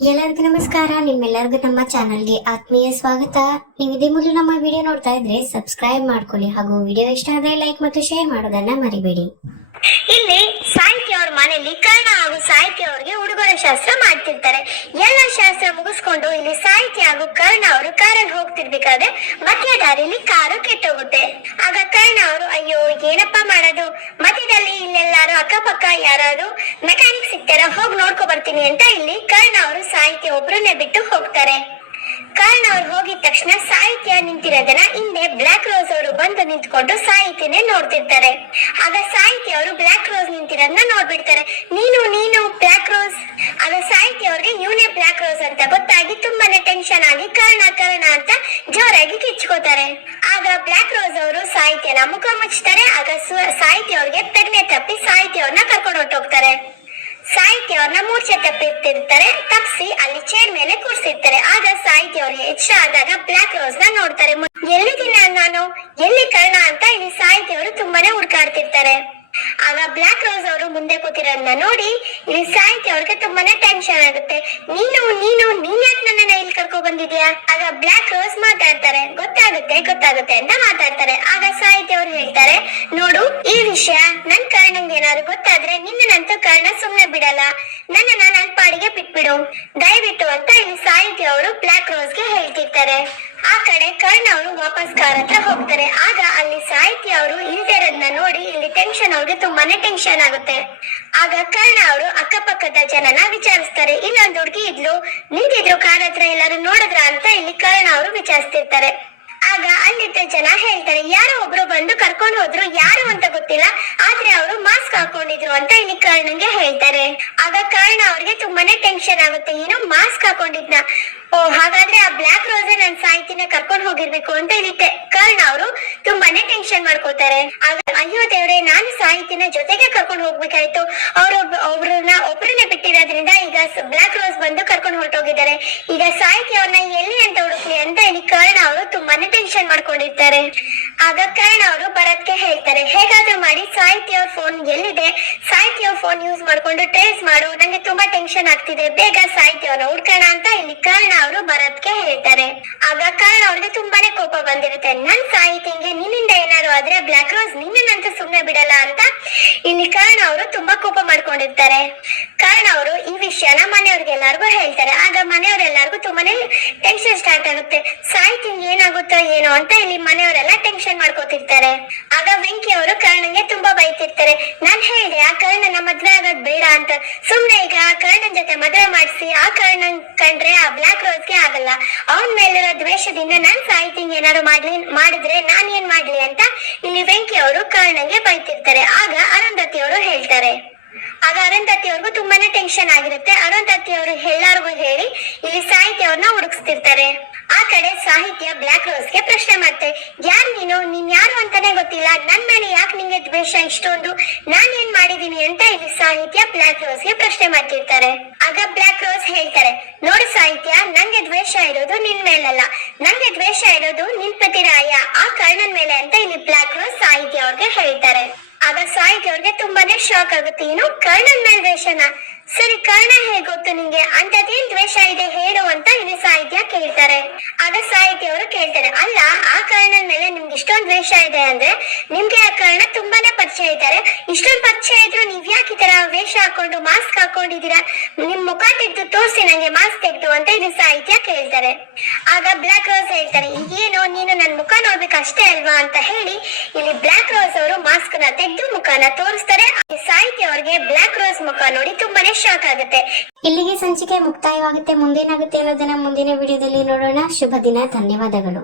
ಎಲ್ಲರಿಗೂ ನಮಸ್ಕಾರ. ನಿಮ್ಮೆಲ್ಲರಿಗೂ ನಮ್ಮ ಚಾನಲ್ಗೆ ಆತ್ಮೀಯ ಸ್ವಾಗತ. ನೀವು ಇದೇ ಮೊದಲು ನಮ್ಮ ವಿಡಿಯೋ ನೋಡ್ತಾ ಇದ್ರೆ ಸಬ್ಸ್ಕ್ರೈಬ್ ಮಾಡ್ಕೊಳ್ಳಿ ಹಾಗೂ ವಿಡಿಯೋ ಇಷ್ಟ ಆದ್ರೆ ಲೈಕ್ ಮತ್ತು ಶೇರ್ ಮಾಡೋದನ್ನ ಮರಿಬೇಡಿ. ಇಲ್ಲಿ ಸಾಹಿತ್ಯ ಅವ್ರ ಮನೆಯಲ್ಲಿ ಕರ್ಣ ಹಾಗೂ ಸಾಹಿತ್ಯ ಅವ್ರಿಗೆ ಉಡುಗೊರೆ ಶಾಸ್ತ್ರ ಮಾಡ್ತಿರ್ತಾರೆ. ಎಲ್ಲ ಶಾಸ್ತ್ರ ಮುಗಿಸ್ಕೊಂಡು ಇಲ್ಲಿ ಸಾಹಿತ್ಯ ಹಾಗೂ ಕರ್ಣ ಅವರು ಕಾರಲ್ಲಿ ಹೋಗ್ತಿರ್ಬೇಕಾದ್ರೆ ಮಧ್ಯ ದಾರಿಯಲ್ಲಿ ಕಾರು ಕೆಟ್ಟೋಗುತ್ತೆ. ಆಗ ಕರ್ಣ ಅವರು ಅಯ್ಯೋ ಏನಪ್ಪಾ ಮಾಡೋದು, ಮಧ್ಯದಲ್ಲಿ ಇಲ್ಲೆಲ್ಲಾರು ಅಕ್ಕಪಕ್ಕ ಯಾರಾದ್ರು ಮೆಕ್ಯಾನಿಕ್ ಸಿಗ್ತಾರ, ಹೋಗಿ ನೋಡ್ಕೊ ಬರ್ತೀನಿ ಅಂತ ಇಲ್ಲಿ ಕರ್ಣ ಅವರು ಸಾಹಿತ್ಯ ಒಬ್ರನ್ನೇ ಬಿಟ್ಟು ಹೋಗ್ತಾರೆ. ಕರ್ಣ ಅವ್ರು ಹೋಗಿದ ತಕ್ಷಣ ಸಾಹಿತ್ಯ ನಿಂತಿರೋದನ್ನ ಹಿಂದೆ ಬ್ಲಾಕ್ ರೋಸ್ ಅವರು ಬಂದು ನಿಂತ್ಕೊಂಡು ಸಾಹಿತ್ಯನೇ ನೋಡ್ತಿರ್ತಾರೆ. ಆಗ ಸಾಹಿತ್ಯ ಅವರು ಬ್ಲಾಕ್ ರೋಸ್ ನಿಂತಿರೋದನ್ನ ನೋಡ್ಬಿಡ್ತಾರೆ. ನೀನು ಬ್ಲಾಕ್ ರೋಸ್. ಆಗ ಸಾಹಿತ್ಯ ಅವ್ರಿಗೆ ಇವನೇ ಬ್ಲಾಕ್ ರೋಸ್ ಅಂತ ಗೊತ್ತಾಗಿ ತುಂಬಾನೇ ಟೆನ್ಷನ್ ಆಗಿ ಕರ್ಣ ಅಂತ ಜೋರಾಗಿ ಕಿಚ್ಕೋತಾರೆ. ಆಗ ಬ್ಲಾಕ್ ರೋಸ್ ಅವರು ಸಾಹಿತ್ಯನ ಮುಖ ಮುಚ್ತಾರೆ. ಆಗ ಸಾಹಿತ್ಯ ಅವ್ರಿಗೆ ಪ್ರಜ್ಞೆ ತಪ್ಪಿ ಸಾಹಿತ್ಯ ಅವ್ರನ್ನ ಕರ್ಕೊಂಡು ಹೊರಟೋಗ್ತಾರೆ. ಸಾಹಿತ್ಯ ಅವ್ರನ್ನ ಮೂರ್ಛೆ ತಪ್ಪಿರ್ತಿರ್ತಾರೆ, ತಪ್ಪಿಸಿ ಅಲ್ಲಿ ಚೇರ್ ಮೇಲೆ ಕೂರ್ಸಿರ್ತಾರೆ. ಆಗ ಸಾಹಿತ್ಯ ಅವ್ರಿಗೆ ಎಚ್ಚರ ಆದಾಗ ಬ್ಲಾಕ್ ರೋಸ್ ನ ನೋಡ್ತಾರೆ. ಎಲ್ಲಿದ್ದೀನಿ ನಾನು, ಎಲ್ಲಿ ಕರ್ಣ ಅಂತ ಇಲ್ಲಿ ಸಾಹಿತ್ಯ ಅವರು ತುಂಬಾನೇ ಹುಡ್ಕಾಡ್ತಿರ್ತಾರೆ. ಆಗ ಬ್ಲಾಕ್ ರೋಸ್ ಅವರು ಮುಂದೆ ಕೂತಿರೋದನ್ನ ನೋಡಿ ಇಲ್ಲಿ ಸಾಹಿತ್ಯ ಅವ್ರಿಗೆ ತುಂಬಾನೇ ಟೆನ್ಷನ್ ಆಗುತ್ತೆ. ನೀನ್ ಯಾಕೆ ನನ್ನನ್ನ ಇಲ್ಲಿ ಕರ್ಕೊ ಬಂದಿದ್ಯಾ? ಆಗ ಬ್ಲಾಕ್ ರೋಸ್ ಮಾತಾಡ್ತಾರೆ. ಗೊತ್ತಾಗುತ್ತೆ ಅಂತ ಮಾತಾಡ್ತಾರೆ. ಆಗ ಸಾಹಿತ್ಯ ಅವ್ರು ಹೇಳ್ತಾರೆ, ನೋಡು ಈ ವಿಷಯ ನನ್ ಕರ್ಣಂಗೆ ಏನಾದ್ರು ಗೊತ್ತಾದ್ರೆ ನಿನ್ನಂತೂ ಕರ್ಣ ಸುಮ್ನೆ ಬಿಡಲ್ಲ, ನನ್ನನ್ನ ನನ್ ಪಾಡಿಗೆ ಬಿಟ್ಬಿಡು ದಯವಿಟ್ಟು ಅಂತ ಇಲ್ಲಿ ಸಾಹಿತ್ಯ ಅವರು ಬ್ಲಾಕ್ ರೋಸ್ಗೆ ಹೇಳ್ತಿರ್ತಾರೆ. ಆ ಕಡೆ ಕರ್ಣ ಅವರು ವಾಪಸ್ ಕಾರ್ ಹತ್ರ ಹೋಗ್ತಾರೆ. ಆಗ ಅಲ್ಲಿ ಸಾಹಿತ್ಯ ಅವರು ಇಲ್ದಿರೋದನ್ನ ನೋಡಿ ಇಲ್ಲಿ ಟೆನ್ಷನ್ ಅವ್ರಿಗೆ ತುಂಬಾನೇ ಟೆನ್ಷನ್ ಆಗುತ್ತೆ. ಆಗ ಕರ್ಣ ಅವರು ಅಕ್ಕಪಕ್ಕದ ಜನನ ವಿಚಾರಿಸ್ತಾರೆ. ಇಲ್ಲೊಂದು ಹುಡುಗಿ ನಿಂತಿದ್ರು ಕಾರ್ ಹತ್ರ, ಎಲ್ಲರೂ ನೋಡಿದ್ರ ಅಂತ ಇಲ್ಲಿ ಕರ್ಣ ಅವರು ವಿಚಾರಿಸ್ತಿರ್ತಾರೆ. ಆಗ ಅಲ್ಲಿದ್ದ ಜನ ಹೇಳ್ತಾರೆ, ಯಾರೋ ಒಬ್ರು ಬಂದು ಕರ್ಕೊಂಡು ಹೋದ್ರು, ಯಾರು ಅಂತ ಗೊತ್ತಿಲ್ಲ, ಆದ್ರೆ ಅವರು ಮಾಸ್ಕ್ ಹಾಕೊಂಡಿದ್ರು ಅಂತ ಇಲ್ಲಿ ಕರ್ಣಂಗೆ ಹೇಳ್ತಾರೆ. ಆಗ ಕರ್ಣ ಅವ್ರಿಗೆ ತುಂಬಾನೇ ಟೆನ್ಷನ್ ಆಗುತ್ತೆ. ಏನು ಮಾಸ್ಕ್ ಹಾಕೊಂಡಿದ್ನ, ಓ ಹಾಗಾದ್ರೆ ಆ ಬ್ಲಾಕ್ ರೋಸ್ ನನ್ ಸಾಹಿತ್ಯನ ಕರ್ಕೊಂಡು ಹೋಗಿರ್ಬೇಕು ಅಂತ ಇಲ್ಲಿ ಕರ್ಣ ಅವರು ತುಂಬಾನೇ ಟೆನ್ಷನ್ ಮಾಡ್ಕೋತಾರೆ. ಆಗ ಅಯ್ಯೋ ದೇವ್ರೆ, ನಾನು ಸಾಹಿತ್ಯನ ಜೊತೆಗೆ ಕರ್ಕೊಂಡು ಹೋಗ್ಬೇಕಾಯ್ತು, ಒಬ್ರನ್ನೇ ಬಿಟ್ಟಿರೋದ್ರಿಂದ ಈಗ ಬ್ಲಾಕ್ ರೋಸ್ ಬಂದು ಕರ್ಕೊಂಡು ಹೊರಟೋಗಿದ್ದಾರೆ, ಈಗ ಸಾಹಿತ್ಯ ಅವ್ರನ್ನ ಎಲ್ಲಿ ಅಂತ ಹುಡುಕ್ಲಿ ಅಂತ ಇಲ್ಲಿ ಕರ್ಣ ಅವರು ತುಂಬಾನೇ ಟೆನ್ಷನ್ ಮಾಡ್ಕೊಂಡಿರ್ತಾರೆ. ಆಗ ಕರ್ಣ ಅವರು ಭರತ್ಗೆ ಹೇಳ್ತಾರೆ, ಹೇಗಾದ್ರೂ ಮಾಡಿ ಸಾಹಿತ್ಯ ಅವ್ರ ಫೋನ್ ಎಲ್ಲಿದೆ, ಸಾಹಿತ್ಯ ಅವ್ರ ಫೋನ್ ಯೂಸ್ ಮಾಡ್ಕೊಂಡು ಟ್ರೇಸ್ ಮಾಡು, ನಂಗೆ ತುಂಬಾ ಟೆನ್ಷನ್ ಆಗ್ತಿದೆ, ಬೇಗ ಸಾಹಿತ್ಯ ಅವ್ರನ್ನ ಹುಡ್ಕೋಣ ಅಂತ ಇಲ್ಲಿ ಕರ್ಣ ಅವರು ಭರತ್ಗೆ ಹೇಳ್ತಾರೆ. ಆಗ ಕರ್ಣ ಅವ್ರಿಗೆ ತುಂಬಾನೇ ಕೋಪ ಬಂದಿರುತ್ತೆ. ನನ್ ಸಾಹಿತ್ಯಂಗೆ ನಿನ್ನಿಂದ ಏನಾದ್ರು ಆದ್ರೆ ಬ್ಲಾಕ್ ರೋಸ್ ನಿನ್ನಂತೂ ಸುಮ್ನೆ ಬಿಡಲ್ಲ ಅಂತ ಇಲ್ಲಿ ಕರ್ಣ ಅವರು ತುಂಬಾ ಕೋಪ ಮಾಡ್ಕೊಂಡಿರ್ತಾರೆ. ಕರ್ಣ ಅವರು ಈ ವಿಷಯನ ಮನೆಯವ್ರಿಗೆಲ್ಲರಿಗೂ ಹೇಳ್ತಾರೆ. ಆಗ ಮನೆಯವರೆಲ್ಲರಿಗೂ ತುಂಬಾನೇ ಟೆನ್ಷನ್ ಸ್ಟಾರ್ಟ್ ಆಗುತ್ತೆ. ಸಾಹಿತ್ಯಂಗೆ ಏನಾಗುತ್ತೋ ಏನೋ ಅಂತ ಇಲ್ಲಿ ಮನೆಯವರೆಲ್ಲ ಟೆನ್ಷನ್ ಮಾಡ್ಕೋತಿರ್ತಾರೆ. ಆಗ ವೆಂಕಿ ಅವರು ಕರ್ಣಂಗೆ ತುಂಬಾ ಬೈತಿರ್ತಾರೆ. ನಾನ್ ಹೇಳ್ದೆ ಆ ಕರ್ಣನ ಮದ್ವೆ ಆಗೋದ್ ಬೇಡ ಅಂತ, ಸುಮ್ನೆ ಈಗ ಆ ಕರ್ಣನ್ ಜೊತೆ ಮದ್ವೆ ಮಾಡಿಸಿ ಆ ಕರ್ಣನ್ ಕಂಡ್ರೆ ಆ ಬ್ಲಾಕ್ ರೋಸ್ಗೆ ಆಗಲ್ಲ, ಅವನ್ ಮೇಲಿರೋ ದ್ವೇಷದಿಂದ ನಾನ್ ಸಾಹಿತ್ಯಂಗೆ ಏನಾದ್ರು ಮಾಡಿದ್ರೆ ನಾನ್ ಏನ್ ಮಾಡ್ಲಿ ಅಂತ ಇಲ್ಲಿ ವೆಂಕಿ ಅವರು ಕರ್ಣಂಗೆ ಬೈತಿರ್ತಾರೆ. ಆಗ ಅರುಂಧತಿ ಅವರು ಹೇಳ್ತಾರೆ. ಆಗ ಅರುಂಧತಿ ಅವ್ರಿಗೂ ತುಂಬಾನೇ ಟೆನ್ಷನ್ ಆಗಿರುತ್ತೆ. ಅರುಂಧತಿ ಅವರು ಎಲ್ಲಾರ್ಗು ಹೇಳಿ ಇಲ್ಲಿ ಸಾಹಿತ್ಯ ಅವ್ರನ್ನ ಹುಡುಕ್ತಿರ್ತಾರೆ. ಆ ಕಡೆ ಸಾಹಿತ್ಯ ಬ್ಲಾಕ್ ರೋಸ್ಗೆ ಪ್ರಶ್ನೆ ಮಾಡ್ತಾರೆ, ಯಾರ್ ನೀನ್ ಯಾರು ಅಂತಾನೆ ಗೊತ್ತಿಲ್ಲ, ನನ್ ಮೇಲೆ ಯಾಕೆ ನಿಂಗೆ ದ್ವೇಷ ಇಷ್ಟೊಂದು, ನಾನ್ ಏನ್ ಮಾಡಿದೀನಿ ಅಂತ ಇಲ್ಲಿ ಸಾಹಿತ್ಯ ಬ್ಲಾಕ್ ರೋಸ್ಗೆ ಪ್ರಶ್ನೆ ಮಾಡ್ತಿರ್ತಾರೆ. ಆಗ ಬ್ಲಾಕ್ ರೋಸ್ ಹೇಳ್ತಾರೆ, ನೋಡು ಸಾಹಿತ್ಯ, ನಂಗೆ ದ್ವೇಷ ಇರೋದು ನಿನ್ ಮೇಲಲ್ಲ, ನಂಗೆ ದ್ವೇಷ ಇರೋದು ನಿನ್ ಪತಿರಾಯ ಆ ಕರ್ಣನ್ ಮೇಲೆ ಅಂತ ಇಲ್ಲಿ ಬ್ಲಾಕ್ ರೋಸ್ ಸಾಹಿತ್ಯ ಅವ್ರಿಗೆ ಹೇಳ್ತಾರೆ. ಆಗ ಸಾಹಿತ್ಯ ಅವ್ರಿಗೆ ತುಂಬಾನೇ ಶಾಕ್ ಆಗುತ್ತೆ. ಏನು ಕರ್ಣನ್ ಮೇಲೆ ದ್ವೇಷನ, ಸರಿ ಕರ್ಣ ಹೇಗ್ ಗೊತ್ತು ನಿಂಗೆ, ಅಂತದೇನ್ ದ್ವೇಷ ಇದೆ ಹೇಳು ಅಂತ ಇಲ್ಲಿ ಸಾಹಿತ್ಯ ಕೇಳ್ತಾರೆ. ಆಗ ಸಾಹಿತ್ಯ ಅವರು ಕೇಳ್ತಾರೆ, ಅಲ್ಲ ಆ ಕರ್ಣನ್ ಮೇಲೆ ನಿಮ್ಗೆ ಇಷ್ಟೊಂದು ದ್ವೇಷ ಇದೆ ಅಂದ್ರೆ ನಿಮ್ಗೆ ಆ ಕರ್ಣ ತುಂಬಾನೇ ಪರಿಚಯ ಇದ್ದಾರೆ, ಇಷ್ಟೊಂದು ಪರಿಚಯ ಇದ್ರು ನೀವ್ ಯಾಕೆ ಈ ತರ ವೇಷ ಹಾಕೊಂಡು ಮಾಸ್ಕ್ ಹಾಕೊಂಡಿದೀರಾ, ನಿಮ್ ಮುಖ ತೆಗೆದು ತೋರಿಸಿ ನಂಗೆ ಮಾಸ್ಕ್ ತೆಗೆದು ಅಂತ ಇಲ್ಲಿ ಸಾಹಿತ್ಯ ಕೇಳ್ತಾರೆ. ಆಗ ಬ್ಲಾಕ್ ರೋಸ್ ಹೇಳ್ತಾರೆ, ಈಗೇನು ನೀನು ನನ್ ಮುಖ ನೋಡ್ಬೇಕು ಅಷ್ಟೇ ಅಲ್ವಾ ಅಂತ ಹೇಳಿ ಇಲ್ಲಿ ಬ್ಲಾಕ್ ರೋಸ್ ಅವರು ಮಾಸ್ಕ್ ನ ತೆಗೆದು ಮುಖನ ತೋರಿಸ್ತಾರೆ. ಸಾಹಿತ್ಯ ಅವ್ರಿಗೆ ಬ್ಲಾಕ್ ರೋಸ್ ಮುಖ ನೋಡಿ ತುಂಬಾನೇ ಶಾಕ್ ಆಗುತ್ತೆ. ಇಲ್ಲಿಗೆ ಸಂಚಿಕೆ ಮುಕ್ತಾಯವಾಗುತ್ತೆ. ಮುಂದೇನಾಗುತ್ತೆ ಅನ್ನೋದನ್ನ ಮುಂದಿನ ವಿಡಿಯೋದಲ್ಲಿ ನೋಡೋಣ. ಶುಭ ದಿನ. ಧನ್ಯವಾದಗಳು.